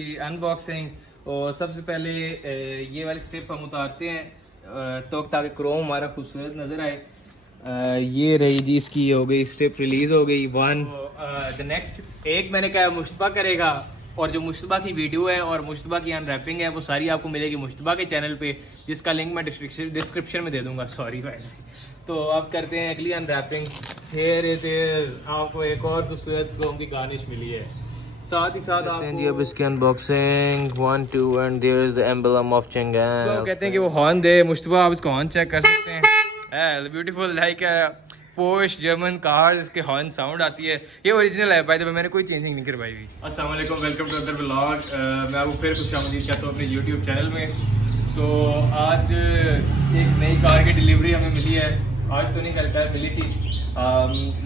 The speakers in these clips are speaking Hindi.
इसकी अनबॉक्सिंग। और सबसे पहले ये वाली स्टेप हम उतारते हैं तो ताकि क्रोम हमारा खूबसूरत नज़र आए। ये रही जी, इसकी हो गई स्टेप रिलीज हो गई वन। द नेक्स्ट एक मैंने कहा मुश्तबा करेगा, और जो मुश्तबा की वीडियो है और मुश्तबा की अनरैपिंग है वो सारी आपको मिलेगी मुश्तबा के चैनल पे, जिसका लिंक मैं डिस्क्रिप्शन में दे दूंगा। सॉरी भाई। तो अब करते हैं अगली अनरैपिंग। हियर इट इज, आपको एक और खूबसूरत क्रोम की गार्निश मिली है। साथ ही साथ आप जी अब इसकी unboxing 1 2 and there is the emblem of Changan. कहते हैं कि वो हॉर्न दे मुश्तबा, आप इसको हॉर्न चेक कर सकते हैं। ब्यूटीफुल लाइक पोश जर्मन कार, इसके हॉर्न साउंड आती है। ये ओरिजिनल है, बाय द वे मैंने कोई चेंजिंग नहीं करवाई हुई। अस्सलाम वालेकुम, वेलकम टू अदर व्लॉग। मैं आपको फिर खुशामदीद कहता हूँ अपने यूट्यूब चैनल में। सो आज एक नई कार की डिलीवरी हमें मिली है। आज तो नहीं, कल मिली थी,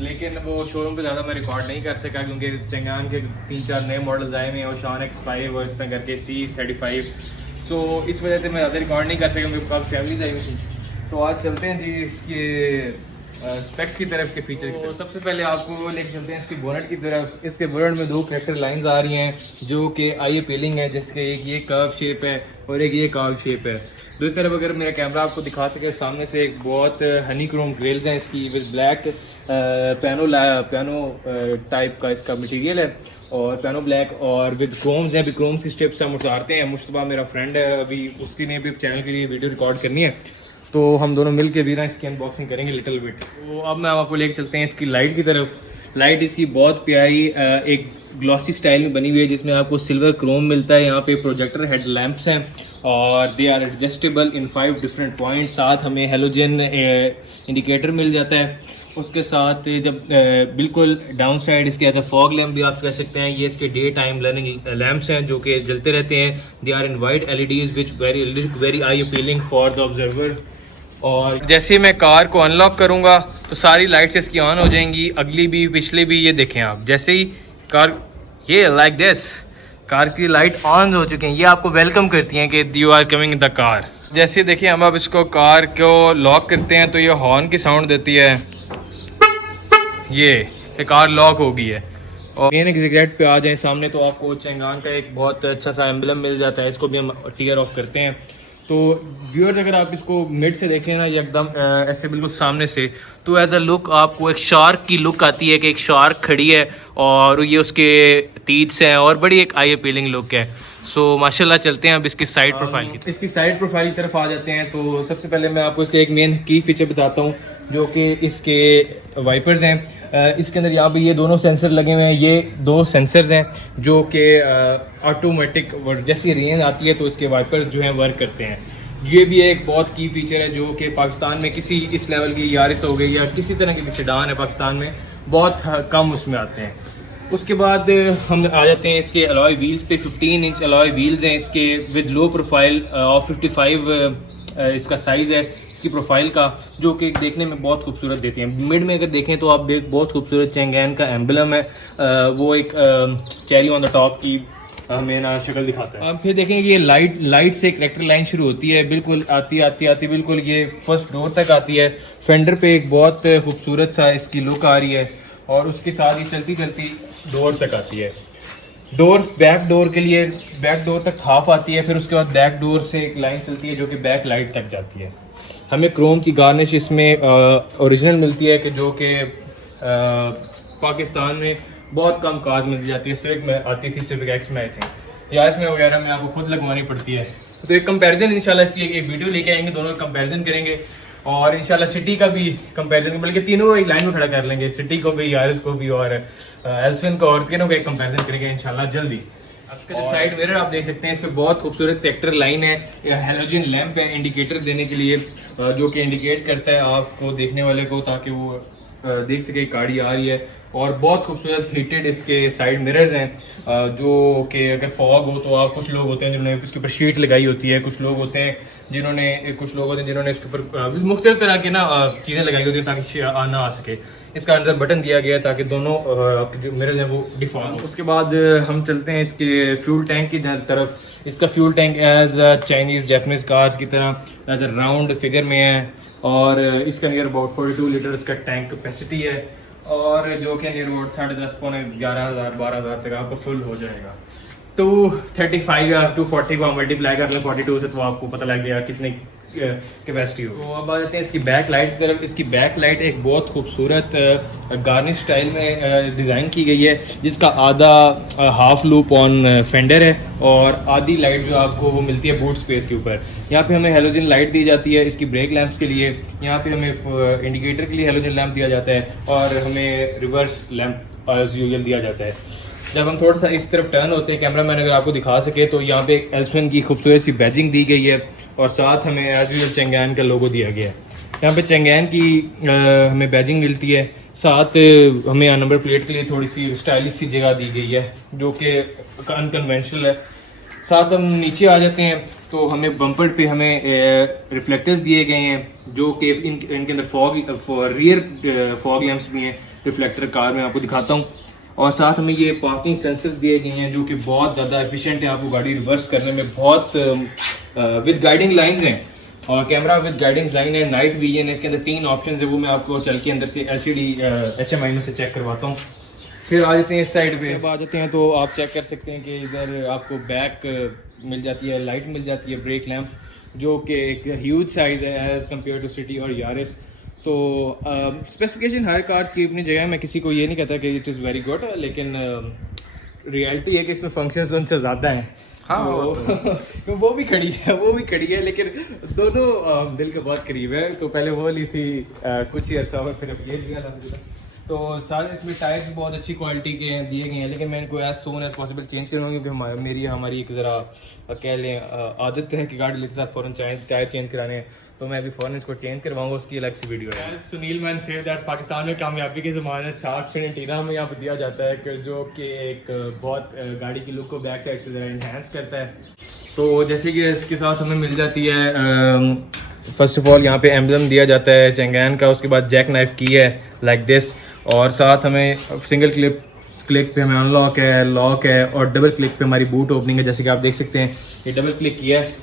लेकिन वो शोरूम पे ज़्यादा मैं रिकॉर्ड नहीं कर सका क्योंकि चंगान के 3-4 नए मॉडल्स आए हुए हैं, Ocean X5 और इस तरह करके C35। सो इस वजह से मैं ज़्यादा रिकॉर्ड नहीं कर सका, मेरे पास फैमिलीज आई हुई थी। तो आज चलते हैं जी इसके स्पेक्स की तरफ, इसके फीचर की तरफ। सबसे पहले आपको लेके चलते हैं इसकी बोनट की तरफ। इसके बोनट में 2 कैरेक्टर लाइंस आ रही हैं जो कि आई अपीलिंग है, जिसके एक ये कर्व शेप है और एक ये कर्व शेप है। दूसरी तरफ अगर मेरा कैमरा आपको दिखा सके, सामने से एक बहुत हनी क्रोम ग्रिल्स हैं इसकी, विद ब्लैक पियानो टाइप का इसका मटेरियल है और पियानो ब्लैक, और विद क्रोम्स हैं। अभी क्रोम्स की स्टेप्स हम उतारते हैं। मुश्तबा मेरा फ्रेंड है, अभी उसकी ने भी चैनल के लिए वीडियो रिकॉर्ड करनी है, तो हम दोनों मिल के भी ना इसकी अनबॉक्सिंग करेंगे लिटिल बिट। तो अब मैं आपको लेके चलते हैं इसकी लाइट की तरफ। लाइट इसकी बहुत प्यारी एक ग्लॉसी स्टाइल में बनी हुई है, जिसमें आपको सिल्वर क्रोम मिलता है। यहाँ पे प्रोजेक्टर हेड लैंप्स हैं और they are adjustable in 5 different points. साथ हमें हेलोजन इंडिकेटर मिल जाता है। उसके साथ जब बिल्कुल डाउन साइड इसके आता है फॉग लैम्प भी आप कह सकते हैं। ये इसके डे टाइम लर्निंग लैंप्स हैं जो कि जलते रहते हैं। They are in white LEDs which very eye appealing for the observer. और जैसे मैं कार को अनलॉक करूंगा तो सारी लाइट्स इसकी ऑन हो जाएंगी, अगली भी पिछली भी। ये देखें आप, जैसे ही कार ये लाइक दिस कार की लाइट ऑन हो चुकी हैं, ये आपको वेलकम करती हैं कि you are coming in the car. जैसे देखिए हम अब इसको कार को लॉक करते हैं तो ये हॉर्न की साउंड देती है, ये कार लॉक हो गई है। और मेन एग्जिट पे आ जाए सामने तो आपको चंगान का एक बहुत अच्छा सा एम्बलम मिल जाता है। इसको भी हम टीयर ऑफ करते हैं। तो व्यूअर्स अगर आप इसको मिड से देखें ना, ये एकदम ऐसे बिल्कुल सामने से, तो एज अ लुक आपको एक शार्क की लुक आती है कि एक शार्क खड़ी है और ये उसके तीत हैं और बड़ी एक आई अपीलिंग लुक है। सो माशाल्लाह चलते हैं अब इसकी साइड प्रोफाइल की। इसकी साइड प्रोफाइल की तरफ आ जाते हैं। तो सबसे पहले मैं आपको इसके एक मेन की फीचर बताता हूँ जो कि इसके वाइपर्स हैं। इसके अंदर यहाँ पे ये दोनों सेंसर लगे हुए हैं। ये 2 सेंसर्स हैं जो कि ऑटोमेटिक जैसी रेंज आती है तो इसके वाइपर्स जो हैं वर्क करते हैं। ये भी एक बहुत की फीचर है जो कि पाकिस्तान में किसी इस लेवल की यारिस हो गई या किसी तरह की सेडान है पाकिस्तान में, बहुत कम उसमें आते हैं। उसके बाद हम आ जाते हैं इसके अलॉय व्हील्स पे। 15 इंच अलॉय व्हील्स हैं इसके, विद लो प्रोफाइल ऑफ 55 इसका साइज़ है इसकी प्रोफाइल का, जो कि देखने में बहुत खूबसूरत देती हैं। मिड में अगर देखें तो आप बहुत खूबसूरत चंगान का एम्बलम है, वो एक चेरी ऑन द टॉप की हमें ना शक्ल दिखाता है। अब फिर देखेंगे ये लाइट से करेक्टर लाइन शुरू होती है, बिल्कुल आती बिल्कुल ये फर्स्ट डोर तक आती है। फेंडर पे एक बहुत खूबसूरत सा इसकी लुक आ रही है और उसके साथ ही चलती डोर तक आती है। बैक डोर के लिए बैक डोर तक हाफ आती है, फिर उसके बाद बैक डोर से एक लाइन चलती है जो कि बैक लाइट तक जाती है। हमें क्रोम की गार्निश इसमें ओरिजिनल मिलती है कि जो कि पाकिस्तान में बहुत कम कार्स मिल जाती है। सिविक में आती थी, सिविक एक्स में आई थी, या इसमें वगैरह में आपको खुद लगवानी पड़ती है। तो एक कंपैरिजन इंशाल्लाह इसकी एक वीडियो लेके आएंगे, दोनों कंपैरिजन करेंगे और इंशाल्लाह सिटी का भी कंपैरिजन, बल्कि तीनों एक लाइन में खड़ा कर लेंगे, सिटी को भी, यारिस को भी और एल्सविन को, और तीनों का एक कंपैरिजन करेंगे इंशाल्लाह जल्दी। आपका जो साइड मिरर आप देख सकते हैं, इस पे बहुत खूबसूरत ट्रैक्टर लाइन है, हेलोजन लैंप है इंडिकेटर देने के लिए, जो कि इंडिकेट करता है आपको देखने वाले को ताकि वो देख सके गाड़ी आ रही है। और बहुत खूबसूरत हीटेड इसके साइड मिरर्स हैं, जो कि अगर फॉग हो तो आप, कुछ लोग होते हैं जिन्होंने इसके ऊपर शीट लगाई होती है, कुछ लोग होते हैं जिन्होंने इसके ऊपर मुख्तलिफ तरह के ना चीज़ें लगाई होती है ताकि ना आ सके। इसका अंदर बटन दिया गया है ताकि दोनों जो मिरर्स हैं वो डिफॉल्ट हो। उसके बाद हम चलते हैं इसके फ्यूल टैंक की तरफ। इसका fuel tank as Chinese Japanese cars की तरह एज अ राउंड फिगर में है और इसका नियर अबाउट 42 लीटर्स का टैंक कैपेसिटी है और जो कि नियर अबाउट 10.5 पौने 11,000 12,000 तक आपको फुल हो जाएगा। 235 या 240 को मल्टीप्लाई कर लें 42 से, तो आपको पता लग गया कितनी कैपेसिटी हो। तो अब आ जाते हैं इसकी बैक लाइट की तरफ। इसकी बैक लाइट एक बहुत खूबसूरत गार्निश स्टाइल में डिज़ाइन की गई है, जिसका आधा हाफ लूप ऑन फेंडर है और आधी लाइट जो आपको वो मिलती है बूट स्पेस के ऊपर। यहाँ पे हमें हेलोजन लाइट दी जाती है इसकी ब्रेक लैंप्स के लिए, यहाँ पे हमें इंडिकेटर के लिए हेलोजन लैंप दिया जाता है और हमें रिवर्स लैंप एज यूजुअल दिया जाता है। जब हम थोड़ा सा इस तरफ टर्न होते हैं, कैमरा मैन अगर आपको दिखा सके, तो यहाँ पे एल्सवन की खूबसूरत सी बैजिंग दी गई है और साथ हमें एज यूजुअल चंगैन का लोगो दिया गया है। यहाँ पे चंगैन की हमें बैजिंग मिलती है, साथ हमें नंबर प्लेट के लिए थोड़ी सी स्टाइलिश सी जगह दी गई है जो कि अनकन्वेंशनल है। साथ हम नीचे आ जाते हैं तो हमें बम्पर पे हमें रिफ्लेक्टर्स दिए गए हैं जो कि इनके अंदर रियर फॉग लैंप्स भी हैं। रिफ्लेक्टर कार में आपको दिखाता हूँ। और साथ हमें ये पार्किंग सेंसर्स दिए गए हैं जो कि बहुत ज़्यादा एफिशिएंट है, आपको गाड़ी रिवर्स करने में बहुत विद गाइडिंग लाइंस हैं और कैमरा विद गाइडिंग लाइन है। नाइट विजन है, इसके अंदर 3 ऑप्शन है, वो मैं आपको चल के अंदर से LCD HMI में से चेक करवाता हूँ। फिर आ जाते हैं इस साइड पे। अब आ जाते हैं तो आप चेक कर सकते हैं कि इधर आपको बैक मिल जाती है, लाइट मिल जाती है, ब्रेक लैंप, जो कि एक ह्यूज साइज़ है एज़ कम्पेयर टू सिटी और यारिस। तो स्पेसिफिकेशन हर कार्स की अपनी जगह है, मैं किसी को ये नहीं कहता कि इट इज़ वेरी गुड, लेकिन रियलिटी है कि इसमें फंक्शंस उनसे ज़्यादा हैं। हाँ तो वो भी खड़ी है लेकिन दोनों दिल के बहुत करीब है। तो पहले वो ली थी कुछ ही अर्सा और फिर अब ये लिया अलहमदुलिल्लाह। तो सारे इसमें टायर्स भी बहुत अच्छी क्वालिटी के हैं, दिए गए हैं, लेकिन मैं इनको as soon as possible change करूँगा क्योंकि हमारी एक ज़रा कह लें आदत है कि गाड़ी लेते साथ फ़ौरन टायर चेंज कराने हैं, तो मैं अभी फ़ौरन इसको चेंज करवाऊंगा, उसकी अलग सी वीडियो है। Sunil man say that Pakistan में कामयाबी के ज़माने शार्क फिन एंटीना हमें यहाँ पर दिया जाता है कि जो कि एक बहुत गाड़ी की लुक को बैक साइड से ज़रा इन्हेंस करता है। तो जैसे कि इसके साथ हमें मिल जाती है फर्स्ट ऑफ ऑल यहाँ पे एम्बलम दिया जाता है चंगैन का, उसके बाद जैक नाइफ की है लाइक दिस, और साथ हमें सिंगल क्लिक पे हमें अनलॉक है, लॉक है, और डबल क्लिक पे हमारी बूट ओपनिंग है। जैसे कि आप देख सकते हैं ये डबल क्लिक किया है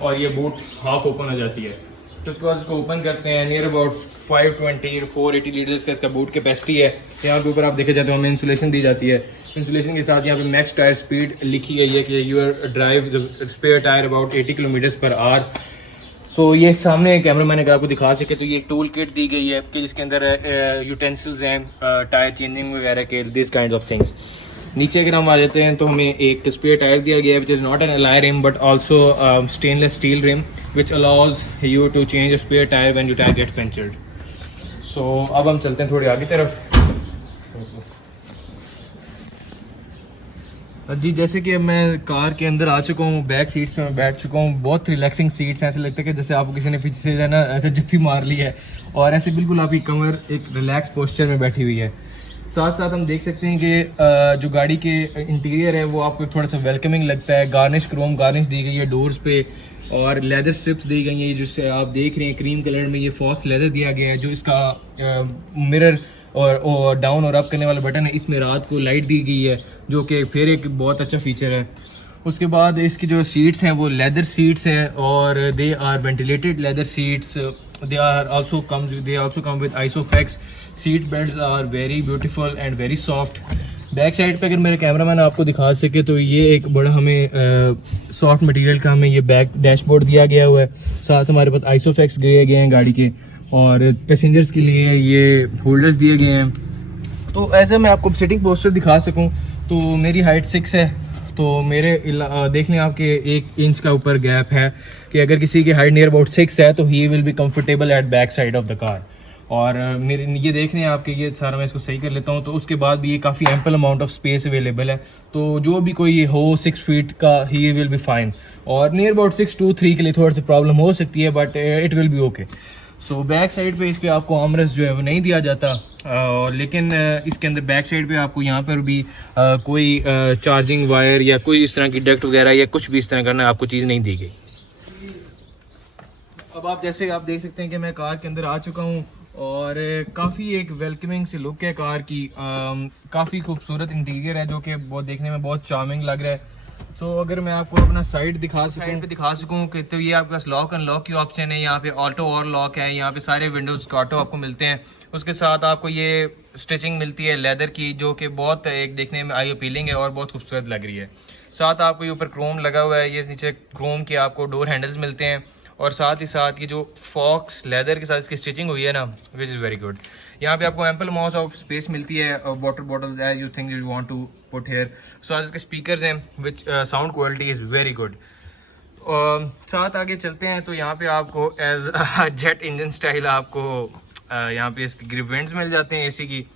और ये बूट हाफ ओपन हो जाती है। तो उसके बाद इसको ओपन करते हैं। नियर अबाउट 520 480 लीटर्स का इसका बूट कैपेसिटी है। यहाँ के ऊपर आप देखे जाते हो हमें इंसुलेशन दी जाती है। इंसुलेशन के साथ यहाँ पे मैक्स टायर स्पीड लिखी गई है कि your drive spare tyre about 80 kilometres per hour. So ये सामने कैमरा मैन अगर आपको दिखा सके तो ये एक टूल किट दी गई है कि जिसके अंदर यूटेंसिल्स हैं टायर चेंजिंग वगैरह के, दिस काइंड ऑफ थिंग्स। नीचे अगर हम आ जाते हैं तो हमें एक स्पेयर टायर दिया गया है which is not an alloy rim but also stainless steel rim which allows you to change spare tyre when your tyre get punctured. So अब हम चलते हैं थोड़ी आगे तरफ। जी जैसे कि मैं कार के अंदर आ चुका हूँ, बैक सीट्स में बैठ चुका हूँ, बहुत रिलैक्सिंग सीट्स हैं। ऐसे लगता है कि जैसे आपको किसी ने पीछे से ना ऐसे जफ्फी मार ली है और ऐसे बिल्कुल आपकी कमर एक रिलैक्स पोस्चर में बैठी हुई है। साथ साथ हम देख सकते हैं कि जो गाड़ी के इंटीरियर है वो आपको थोड़ा सा वेलकमिंग लगता है। गार्निश क्रोम गार्निश दी गई है डोर्स पे और लेदर स्ट्रिप्स दी गई हैं जिससे आप देख रहे हैं क्रीम कलर में ये फॉक्स लेदर दिया गया है। जो इसका मिरर और डाउन और अप करने वाला बटन है, इसमें रात को लाइट दी गई है जो कि फिर एक बहुत अच्छा फीचर है। उसके बाद इसकी जो सीट्स हैं वो लेदर सीट्स हैं और they are ventilated leather seats. They also come with ISOFIX. Seat belts are very beautiful and very soft. Back side पे अगर मेरे कैमरामैन आपको दिखा सके तो ये एक बड़ा हमें सॉफ्ट मटेरियल का हमें ये बैक डैशबोर्ड दिया गया हुआ है। साथ हमारे पास आइसोफेक्स दिए गए हैं गाड़ी के और पैसेंजर्स के लिए ये होल्डर्स दिए गए हैं। तो ऐसे मैं आपको सिटिंग पोस्टर दिखा सकूं तो मेरी हाइट 6 है, तो मेरे देख लें आपके 1 इंच का ऊपर गैप है कि अगर किसी की हाइट नियर अबाउट 6 है तो he will be comfortable at back side of the car. और मेरे ये देख रहे हैं आपके ये सारा मैं इसको सही कर लेता हूँ तो उसके बाद भी ये काफ़ी ample amount of space available है। तो जो भी कोई हो 6 फीट का ही विल बी फाइन। और नियर अबाउट 6 to 3 के लिए थोड़ी सी प्रॉब्लम हो सकती है but it will be okay. So back side पे इस पे आपको आर्मरेस्ट जो है वो नहीं दिया जाता लेकिन इसके अंदर बैक साइड पे आपको यहाँ पर भी कोई चार्जिंग वायर या कोई इस तरह की डक्ट वगैरह या कुछ भी इस तरह करना आपको चीज़ नहीं दी गई। अब आप जैसे आप देख सकते हैं कि मैं कार के अंदर आ चुका हूँ और काफ़ी एक वेलकमिंग सी लुक है कार की। काफ़ी खूबसूरत इंटीरियर है जो कि बहुत देखने में बहुत चार्मिंग लग रहा है। तो अगर मैं आपको अपना साइड दिखा सकूं कि तो ये आपके पास लॉक अनलॉक की ऑप्शन है, यहाँ पे ऑटो और लॉक है, यहाँ पे सारे विंडोज ऑटो आपको मिलते हैं। उसके साथ आपको ये स्टिचिंग मिलती है लेदर की जो कि बहुत एक देखने में आई अपीलिंग है और बहुत खूबसूरत लग रही है। साथ आपको ये ऊपर क्रोम लगा हुआ है, ये नीचे क्रोम के आपको डोर हैंडल्स मिलते हैं और साथ ही साथ ये जो फॉक्स लेदर के साथ इसकी स्टिचिंग हुई है ना, विच इज़ वेरी गुड। यहाँ पे आपको एम्पल अमाउंट ऑफ स्पेस मिलती है, water bottles as you think you want to put here. So आज इसके स्पीकर्स हैं which sound quality is very good. साथ आगे चलते हैं तो यहाँ पे आपको एज जेट इंजन स्टाइल आपको यहाँ पे इसके ग्रिप वेंट्स मिल जाते हैं एसी की।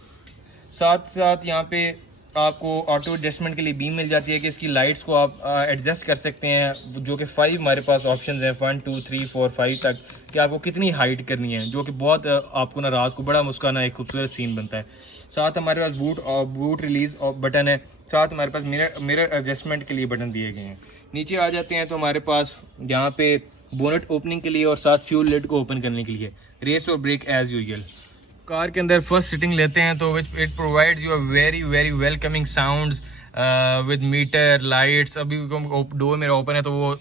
साथ साथ यहाँ पे आपको ऑटो एडजस्टमेंट के लिए बीम मिल जाती है कि इसकी लाइट्स को आप एडजस्ट कर सकते हैं, जो कि 5 हमारे पास ऑप्शंस हैं 1 2 3 4 5 तक, कि आपको कितनी हाइट करनी है, जो कि बहुत आपको ना रात को बड़ा मुस्काना एक खूबसूरत सीन बनता है। साथ हमारे पास बूट रिलीज बटन है, साथ हमारे पास मिरर एडजस्टमेंट के लिए बटन दिए गए हैं। नीचे आ जाते हैं तो हमारे पास यहाँ पे बोनेट ओपनिंग के लिए और साथ फ्यूल लिड को ओपन करने के लिए, रेस और ब्रेक एज यूजुअल। कार के अंदर फर्स्ट सिटिंग लेते हैं तो it provides you very very welcoming sounds with meter lights. अभी डोर मेरा ओपन है तो वो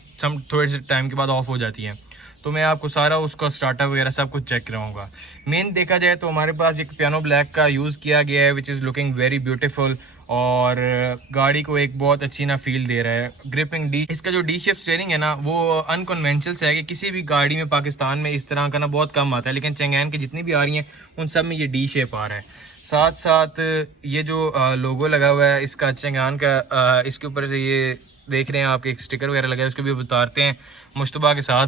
थोड़े से टाइम के बाद ऑफ हो जाती है, तो मैं आपको सारा उसका स्टार्टअप वगैरह सब कुछ चेक कराऊंगा। मेन देखा जाए तो हमारे पास एक पियानो ब्लैक का यूज़ किया गया है which is looking very beautiful और गाड़ी को एक बहुत अच्छी ना फील दे रहा है। ग्रिपिंग डी, इसका जो डी शेप स्टीयरिंग है ना वो अनकन्वेंशनल है कि किसी भी गाड़ी में पाकिस्तान में इस तरह का ना बहुत कम आता है, लेकिन चंगैन की जितनी भी आ रही हैं उन सब में ये डी शेप आ रहा है। साथ साथ ये जो लोगो लगा हुआ है इसका चंगैन का, इसके ऊपर से ये देख रहे हैं आपके एक स्टिकर वगैरह लगा है, उसको भी उतारते हैं मुश्तबा के साथ।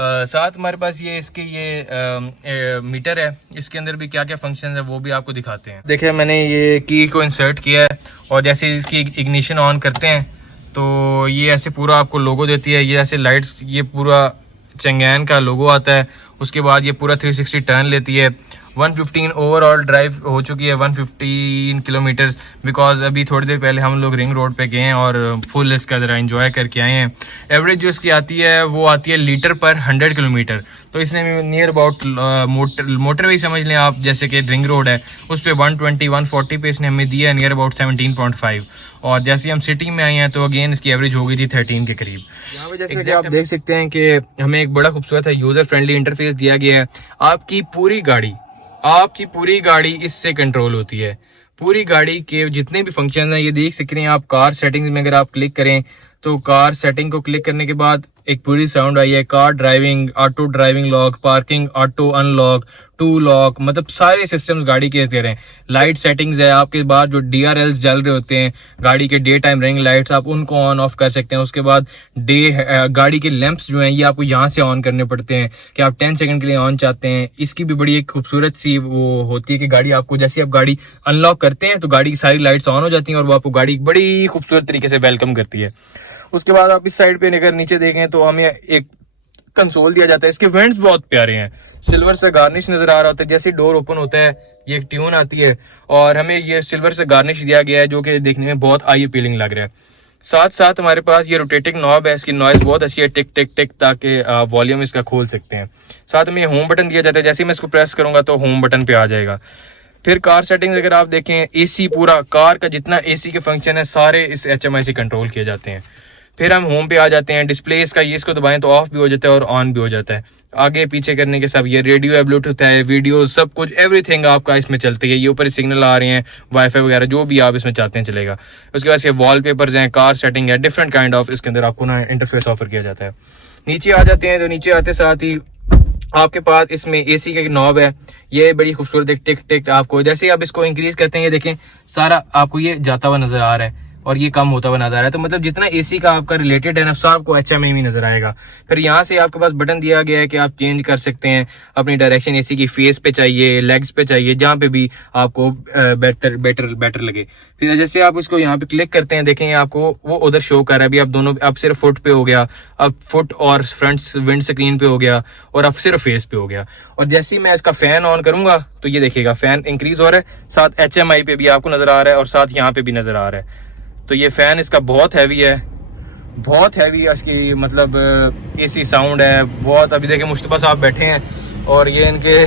साथ हमारे पास ये इसके ये मीटर है, इसके अंदर भी क्या क्या फंक्शन है वो भी आपको दिखाते हैं। देखिए मैंने ये की को इंसर्ट किया है और जैसे इसकी इग्निशन ऑन करते हैं तो ये ऐसे पूरा आपको लोगो देती है, ये ऐसे लाइट्स, ये पूरा चंगैन का लोगो आता है। उसके बाद ये पूरा 360 टर्न लेती है। 115 ओवरऑल ड्राइव हो चुकी है, 115 किलोमीटर, बिकॉज अभी थोड़ी देर पहले हम लोग रिंग रोड पे गए हैं और फुल इसका ज़रा एंजॉय करके आए हैं। एवरेज जो इसकी आती है वो आती है लीटर पर 100 किलोमीटर, तो इसने नियर अबाउट मोटरवे समझ लें आप, जैसे कि रिंग रोड है उस पर 120 140 पे इसने हमें दिया है नियर अबाउट 17.5, और जैसे हम सिटी में आए हैं तो अगेन इसकी एवरेज हो गई थी 13 के करीब। यहाँ पे जैसे कि आप देख सकते हैं कि हमें एक बड़ा खूबसूरत है यूजर फ्रेंडली इंटरफेस दिया गया है। आपकी पूरी गाड़ी इससे कंट्रोल होती है। पूरी गाड़ी के जितने भी फंक्शन हैं ये देख सक रहे हैं आप। कार सेटिंग्स में अगर आप क्लिक करें तो कार सेटिंग को क्लिक करने के बाद एक पूरी साउंड आई है, car driving, auto driving lock, parking auto unlock, to lock, मतलब सारे सिस्टम्स गाड़ी के करें। लाइट सेटिंग्स है, आपके बाद जो DRLs जल रहे होते हैं गाड़ी के डे टाइम रनिंग लाइट्स, आप उनको ऑन ऑफ कर सकते हैं। उसके बाद गाड़ी के लैंप्स जो हैं ये आपको यहाँ से ऑन करने पड़ते हैं कि आप 10 सेकंड के लिए ऑन चाहते हैं। इसकी भी बड़ी एक खूबसूरत सी वो होती है कि गाड़ी आपको, जैसे आप गाड़ी अनलॉक करते हैं तो गाड़ी की सारी लाइट्स ऑन हो जाती हैं और वो आपको गाड़ी बड़ी खूबसूरत तरीके से वेलकम करती है। उसके बाद आप इस साइड पे अगर नीचे देखें तो हमें एक कंसोल दिया जाता है। इसके वेंट्स बहुत प्यारे हैं, सिल्वर से गार्निश नजर आ रहा होता है। जैसे डोर ओपन होता है ये एक ट्यून आती है और हमें ये सिल्वर से गार्निश दिया गया है जो कि देखने में बहुत आई अपीलिंग लग रहा है। साथ साथ हमारे पास ये रोटेटिंग नॉब है, इसकी नॉइज बहुत अच्छी है, टिक टिक टिक, ताकि वॉल्यूम इसका खोल सकते हैं। साथ में ये होम बटन दिया जाता है, जैसे मैं इसको प्रेस करूंगा तो होम बटन पे आ जाएगा। फिर कार सेटिंग्स अगर आप देखें, एसी, पूरा कार का जितना एसी के फंक्शन है सारे इस HMI से कंट्रोल किए जाते हैं। फिर हम होम पे आ जाते हैं। डिस्प्ले इसका ये, इसको दबाएं तो ऑफ भी हो जाता है और ऑन भी हो जाता है। आगे पीछे करने के सब, ये रेडियो है, ब्लूटूथ है, वीडियो, सब कुछ एवरीथिंग आपका इसमें चलती है। ये ऊपर सिग्नल आ रहे हैं, वाईफाई वगैरह जो भी आप इसमें चाहते हैं चलेगा। उसके बाद ये वॉलपेपर्स हैं, कार सेटिंग है, डिफरेंट काइंड ऑफ इसके अंदर आपको ना इंटरफेस ऑफर किया जाता है। नीचे आ जाते हैं तो नीचे आते साथ ही आपके पास इसमें एसी का एक नॉब है, ये बड़ी खूबसूरत एक टिक टिक आपको, जैसे आप इसको इंक्रीज करते हैं ये देखें सारा आपको ये जाता हुआ नजर आ रहा है और ये कम होता हुआ नजर आ रहा है। तो मतलब जितना एसी का आपका रिलेटेड है ना सब आपको HMI में नजर आएगा। फिर यहाँ से आपके पास बटन दिया गया है कि आप चेंज कर सकते हैं अपनी डायरेक्शन, एसी की फेस पे चाहिए, लेग्स पे चाहिए, जहाँ पे भी आपको बेटर लगे। फिर जैसे आप उसको यहाँ पे क्लिक करते हैं देखेंगे आपको वो उधर शो कर रहा है। अभी आप दोनों, अब सिर्फ फुट पे हो गया, अब फुट और फ्रंट विंड स्क्रीन पे हो गया और अब सिर्फ फेस पे हो गया। और जैसे ही मैं इसका फैन ऑन करूंगा तो ये देखिएगा फैन इंक्रीज हो रहा है, साथ HMI पे भी आपको नजर आ रहा है और साथ यहाँ पे भी नजर आ रहा है। तो ये फैन इसका बहुत हैवी है, बहुत हैवी इसकी मतलब एसी साउंड है बहुत। अभी देखें मुश्तबा साहब बैठे हैं और ये इनके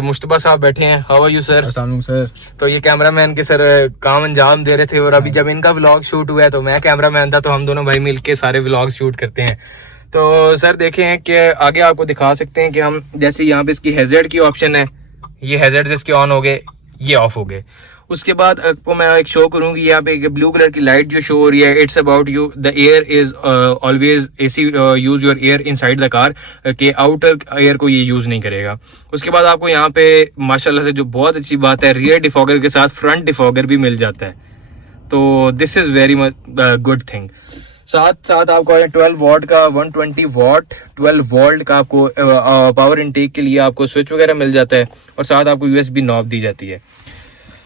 मुश्तबा साहब बैठे हैं। How are you sir? अस्सलाम सर। तो ये कैमरामैन के सर काम अंजाम दे रहे थे और अभी जब इनका व्लॉग शूट हुआ है तो मैं कैमरामैन था, तो हम दोनों भाई मिलके सारे व्लॉग शूट करते हैं। तो सर देखें कि आगे आपको दिखा सकते हैं कि हम जैसे यहाँ पे इसकी हैजर्ड की ऑप्शन है, ये हैजर्ड इसके ऑन हो गए, ये ऑफ हो गए। उसके बाद आपको मैं एक शो करूंगी यहाँ पे ब्लू कलर की लाइट जो शो हो रही है, it's about you the air is always AC use your air inside the car, के आउटर एयर को ये यूज नहीं करेगा। उसके बाद आपको यहाँ पे माशाल्लाह से जो बहुत अच्छी बात है, रियर डिफॉगर के साथ फ्रंट डिफॉगर भी मिल जाता है, तो this is very much good thing. साथ साथ आपको 12 वॉट का 120 वॉट 12 वोल्ट का आपको पावर इनटेक के लिए आपको स्विच वगैरह मिल जाता है, और साथ आपको यूएसबी नॉब दी जाती है।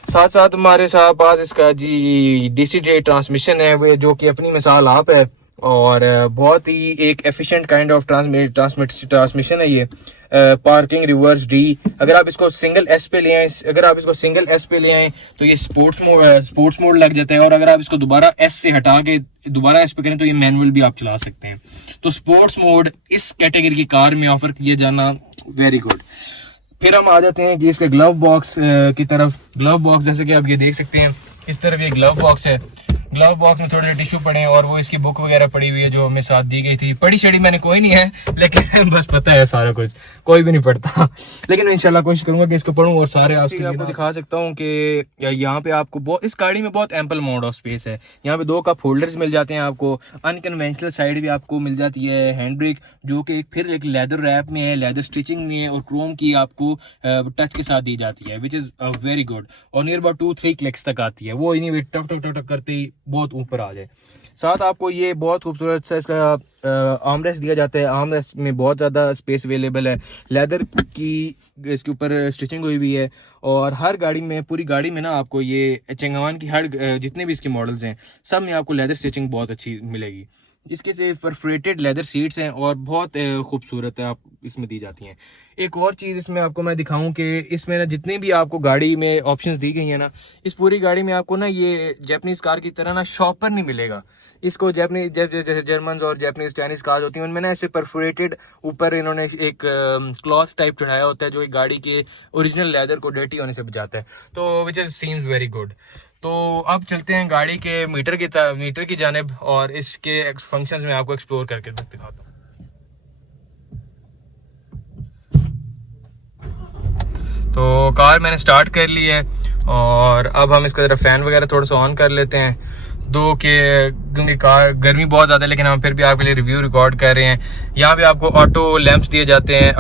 साथ साथ हमारे साथ पास इसका जी डीसी ट्रांसमिशन है, वो जो कि अपनी मिसाल आप है, और बहुत ही एक एफिशिएंट काइंड ऑफ ट्रांसमिशन है ये। पार्किंग रिवर्स डी, अगर आप इसको सिंगल एस पे ले आए, तो ये स्पोर्ट्स मोड लग जाता है, और अगर आप इसको दोबारा एस से हटा के दोबारा एस पे करें तो ये मैनुअल भी आप चला सकते हैं। तो स्पोर्ट्स मोड इस कैटेगरी की कार में ऑफर किए जाना वेरी गुड। फिर हम आ जाते हैं कि इसके ग्लव बॉक्स की तरफ। ग्लव बॉक्स जैसे कि आप ये देख सकते हैं, इस तरफ ये ग्लव बॉक्स है। ग्लव बॉक्स में थोड़े टिश्यू पड़े हैं, और वो इसकी बुक वगैरह पड़ी हुई है जो हमें साथ दी गई थी। पढ़ी छड़ी मैंने कोई नहीं है, लेकिन बस पता है सारा कुछ, कोई भी नहीं पढ़ता, लेकिन इंशाल्लाह कोशिश करूंगा कि इसको पढ़ूं और सारे आपको दिखा सकता हूं कि यहाँ पे आपको इस गाड़ी में बहुत एम्पल अमाउंट ऑफ स्पेस है। यहाँ पे 2 कप होल्डर्स मिल जाते हैं आपको, अनकन्वेंशनल साइड भी आपको मिल जाती है, हैंड ब्रेक जो कि फिर एक लेदर रैप में है, लेदर स्टिचिंग में है, और क्रोम की आपको टच के साथ दी जाती है, विच इज वेरी गुड। और नियर अबाउट 2-3 क्लिक्स तक आती है, वो नहीं टक टक टक टक करते ही बहुत ऊपर आ जाए। साथ आपको ये बहुत खूबसूरत सा इसका आर्मरेस्ट दिया जाता है। आर्मरेस्ट में बहुत ज़्यादा स्पेस अवेलेबल है, लेदर की इसके ऊपर स्टिचिंग हुई हुई है, और हर गाड़ी में, पूरी गाड़ी में ना आपको ये चंगावन की हर जितने भी इसके मॉडल्स हैं सब में आपको लेदर स्टिचिंग बहुत अच्छी मिलेगी। इसके से परफोरेटेड लेदर सीट्स हैं और बहुत खूबसूरत है आप इसमें दी जाती हैं। एक और चीज़ इसमें आपको मैं दिखाऊं कि इसमें ना जितनी भी आपको गाड़ी में ऑप्शंस दी गई हैं ना, इस पूरी गाड़ी में आपको ना ये जापानीज कार की तरह ना शॉपर नहीं मिलेगा। इसको जापानीज जैसे जर्मन और जापानीज चाइनीज कार होती हैं, उनमें ना ऐसे परफोरेटेड ऊपर इन्होंने एक क्लॉथ टाइप चढ़ाया होता है जो एक गाड़ी के ओरिजिनल लेदर को डर्टी होने से बचाता है, तो which is seems very good. तो अब चलते हैं गाड़ी के मीटर की जानिब, और इसके फंक्शंस में आपको एक्सप्लोर करके दिखाता हूँ। तो कार मैंने स्टार्ट कर ली है, और अब हम इसका जरा फैन वगैरह थोड़ा सा ऑन कर लेते हैं। क्योंकि कार गर्मी बहुत ज़्यादा है, लेकिन हम फिर भी आपके लिए रिव्यू रिकॉर्ड कर रहे हैं। यहाँ पे आपको ऑटो लैंप्स दिए जाते हैं,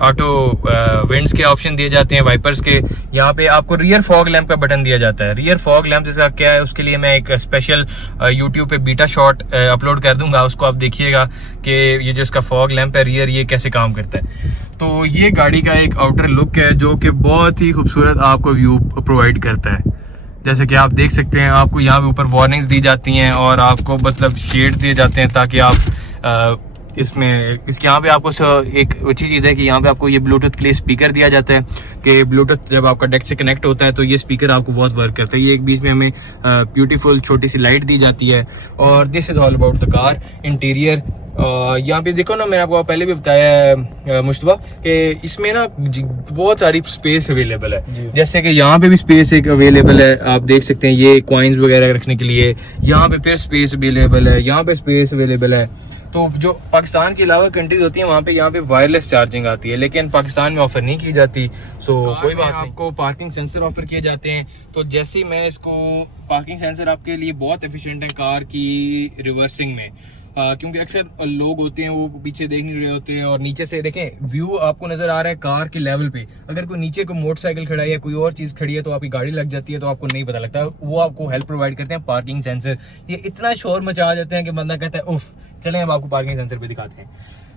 ऑटो विंड्स के ऑप्शन दिए जाते हैं, वाइपर्स के। यहाँ पे आपको रियर फॉग लैंप का बटन दिया जाता है। रियर फॉग लैंप जैसा क्या है, उसके लिए मैं एक स्पेशल यूट्यूब पे बीटा शॉट अपलोड कर दूंगा, उसको आप देखिएगा कि ये जो इसका फॉग लैंप है रियर, ये कैसे काम करता है। तो ये गाड़ी का एक आउटर लुक है जो कि बहुत ही खूबसूरत आपको व्यू प्रोवाइड करता है। जैसे कि आप देख सकते हैं, आपको यहाँ पे ऊपर वार्निंग्स दी जाती हैं, और आपको मतलब शेड दिए जाते हैं ताकि आप इसके यहाँ पे आपको एक अच्छी चीज़ है कि यहाँ पे आपको ये ब्लूटूथ के लिए स्पीकर दिया जाता है, कि ब्लूटूथ जब आपका डेक से कनेक्ट होता है तो ये स्पीकर आपको बहुत वर्क करता है। ये एक बीच में हमें ब्यूटीफुल छोटी सी लाइट दी जाती है। और this is all about the car interior. यहाँ पे देखो ना, मैंने आपको पहले भी बताया है मुश्तबा कि इसमें ना बहुत सारी स्पेस अवेलेबल है। जैसे कि यहाँ पे भी स्पेस एक अवेलेबल है, आप देख सकते हैं, ये कॉइन्स वगैरह रखने के लिए। यहाँ पे फिर स्पेस अवेलेबल है, यहाँ पे स्पेस अवेलेबल है। तो जो पाकिस्तान के अलावा कंट्रीज होती हैं वहाँ पे यहाँ पे वायरलेस चार्जिंग आती है, लेकिन पाकिस्तान में ऑफर नहीं की जाती। सो कोई बात नहीं, आपको पार्किंग सेंसर ऑफर किए जाते हैं। तो जैसे ही मैं इसको पार्किंग सेंसर आपके लिए बहुत एफिशिएंट है कार की रिवर्सिंग में, क्योंकि अक्सर लोग होते हैं वो पीछे देख नहीं रहे होते हैं, और नीचे से देखें व्यू आपको नजर आ रहा है कार के लेवल पे। अगर कोई नीचे कोई मोटरसाइकिल खड़ा है या कोई और चीज खड़ी है तो आपकी गाड़ी लग जाती है, तो आपको नहीं पता लगता। वो आपको हेल्प प्रोवाइड करते हैं पार्किंग सेंसर। ये इतना शोर मचा जाते हैं कि बंदा कहता है उफ, चलें हम आपको पार्किंग सेंसर पे दिखाते हैं।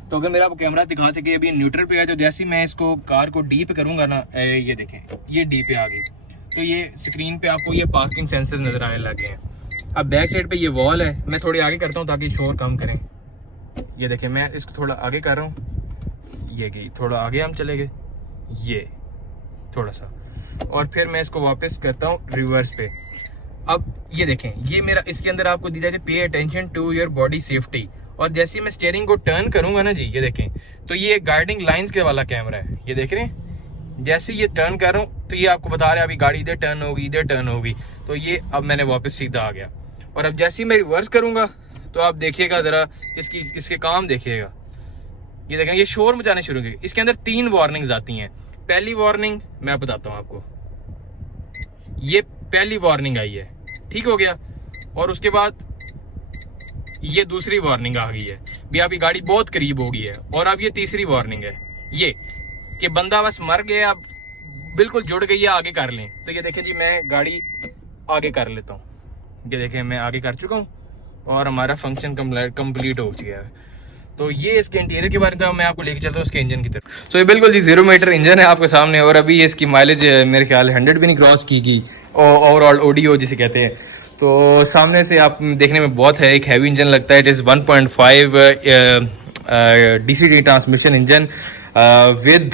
तो अगर मेरा आपको कैमरा दिखा सके, अभी न्यूट्रल पे है, तो जैसे ही मैं इसको कार को डी पे करूंगा ना, ये देखें ये डी पे आ गई, तो ये स्क्रीन पे आपको ये पार्किंग सेंसर नजर आने लगे हैं। अब बैक साइड पे ये वॉल है, मैं थोड़ी आगे करता हूँ ताकि शोर कम करें। ये देखें, मैं इसको थोड़ा आगे कर रहा हूँ, ये गई, थोड़ा आगे हम चले गए, ये थोड़ा सा, और फिर मैं इसको वापस करता हूँ रिवर्स पे। अब ये देखें, ये मेरा इसके अंदर आपको दी जाती है pay attention to your body safety. और जैसे मैं स्टीयरिंग को टर्न करूंगा ना जी, ये देखें, तो ये गाइडिंग लाइंस के वाला कैमरा है, ये देख रहे हैं। जैसे ये टर्न कर रहा हूँ तो ये आपको बता रहा है अभी गाड़ी इधर टर्न होगी, इधर टर्न होगी, तो ये अब मैंने वापस सीधा आ गया। और अब जैसे ही मैं रिवर्स करूंगा तो आप देखिएगा जरा, इसके काम देखिएगा, ये देखें ये शोर मचाने शुरू हो गए। इसके अंदर 3 वार्निंग्स आती हैं। पहली वार्निंग मैं बताता हूँ आपको, ये पहली वार्निंग आई है, ठीक हो गया। और उसके बाद ये दूसरी वार्निंग आ गई है भी आपकी गाड़ी बहुत करीब हो गई है। और अब ये तीसरी वार्निंग है ये कि बंदा बस मर गया, अब बिल्कुल जुड़ गई है, आगे कर लें। तो ये देखें जी, मैं गाड़ी आगे कर लेता हूँ, ये देखें मैं आगे कर चुका हूँ और हमारा फंक्शन कंप्लीट हो गया है। तो ये इसके इंटीरियर के बारे में मैं आपको लेके चलता हूँ इसके इंजन की तरफ। तो ये बिल्कुल जी 0 मीटर इंजन है आपके सामने, और अभी ये इसकी माइलेज मेरे ख्याल 100 भी नहीं क्रॉस की ओवरऑल ओडीओ जिसे कहते हैं। तो सामने से आप देखने में बहुत है, एक हैवी इंजन लगता है। It is 1.5 DCT transmission engine with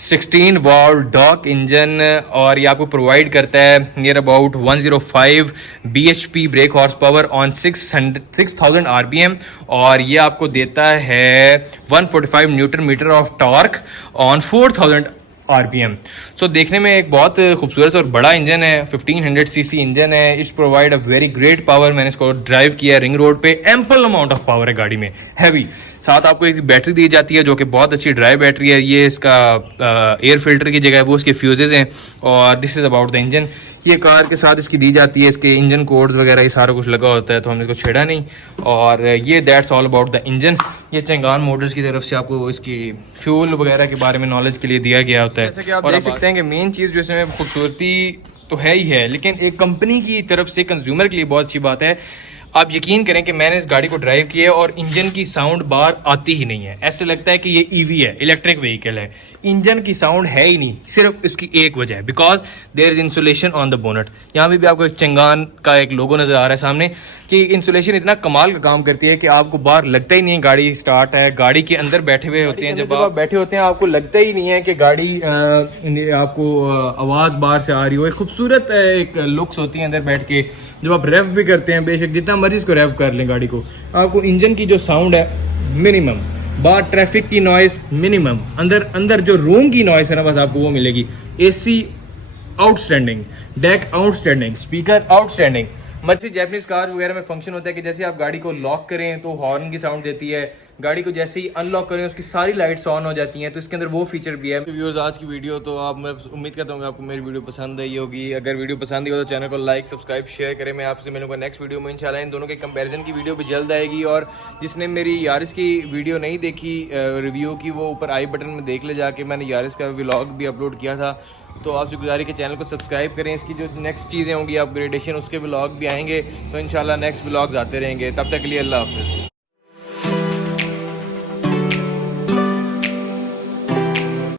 16 valve DOHC engine, और ये आपको प्रोवाइड करता है near about 105 bhp brake horse power on 6000 rpm, और ये आपको देता है 145 newton metre of torque on 4000 rpm। So देखने में एक बहुत खूबसूरत और बड़ा इंजन है, 1500 cc इंजन है। It's provide a very great power. मैंने इसको ड्राइव किया रिंग रोड पे, एम्पल अमाउंट ऑफ पावर है गाड़ी में, हैवी। साथ आपको एक बैटरी दी जाती है जो कि बहुत अच्छी ड्राई बैटरी है। ये इसका एयर फिल्टर की जगह वो इसके फ्यूजेज हैं। और this is about the engine. ये कार के साथ इसकी दी जाती है, इसके इंजन कोड्स वगैरह ये सारा कुछ लगा होता है, तो हमने इसको छेड़ा नहीं। और ये that's all about the engine. ये चंगान मोटर्स की तरफ से आपको इसकी फ्यूल वगैरह के बारे में नॉलेज के लिए दिया गया होता है। जैसे कि आप देख सकते हैं कि मेन चीज़ जो इसमें खूबसूरती तो है ही है, लेकिन एक कंपनी की तरफ से कंज्यूमर के लिए बहुत अच्छी बात है। आप यकीन करें कि मैंने इस गाड़ी को ड्राइव किया है और इंजन की साउंड बाहर आती ही नहीं है। ऐसे लगता है कि ये ईवी है, इलेक्ट्रिक व्हीकल है। इंजन की साउंड है ही नहीं, सिर्फ इसकी एक वजह है, because there is insulation on the bonnet. यहाँ पे भी आपको एक चंगान का एक लोगो नजर आ रहा है सामने, कि इंसुलेशन इतना कमाल का काम करती है कि आपको बाहर लगता ही नहीं है गाड़ी स्टार्ट है। गाड़ी के अंदर बैठे हुए होते हैं, जब आप बैठे होते हैं आपको लगता ही नहीं है कि गाड़ी आपको आवाज बाहर से आ रही हो। एक खूबसूरत एक लुक्स होती है अंदर बैठ के। जब आप रेव भी करते हैं, बेशक जितना मर्जी इसको रेव कर लें गाड़ी को, आपको इंजन की जो साउंड है मिनिमम, बाहर ट्रैफिक की नॉइस मिनिमम, अंदर जो रूम की नॉइस है ना बस आपको वो मिलेगी। AC outstanding, deck outstanding, speaker outstanding. Mercedes Japanese car वगैरह में फंक्शन होता है कि जैसे आप गाड़ी को लॉक करें तो हॉर्न की साउंड देती है, गाड़ी को जैसे ही अनलॉक करें उसकी सारी लाइट्स ऑन हो जाती हैं। तो इसके अंदर वो फीचर भी है। व्यूअर्स, आज की वीडियो तो आप, मैं उम्मीद करता हूँ कि आपको मेरी वीडियो पसंद आई होगी। अगर वीडियो पसंद आई हो तो चैनल को लाइक सब्सक्राइब शेयर करें। मैं आपसे मिलूंगा नेक्स्ट वीडियो में इंशाल्लाह। इन दोनों के कंपैरिजन की वीडियो भी जल्द आएगी। और जिसने मेरी यारिस की वीडियो नहीं देखी रिव्यू की, वो ऊपर आई बटन में देख ले जाके, मैंने यारिस का व्लॉग भी अपलोड किया था। तो आपसे गुजारिश के चैनल को सब्सक्राइब करें। इसकी जो नेक्स्ट चीज़ें होंगी अपग्रेडेशन, उसके व्लॉग भी आएंगे। तो इंशाल्लाह नेक्स्ट व्लॉग्स आते रहेंगे। तब तक के लिए अल्लाह हाफ़िज़।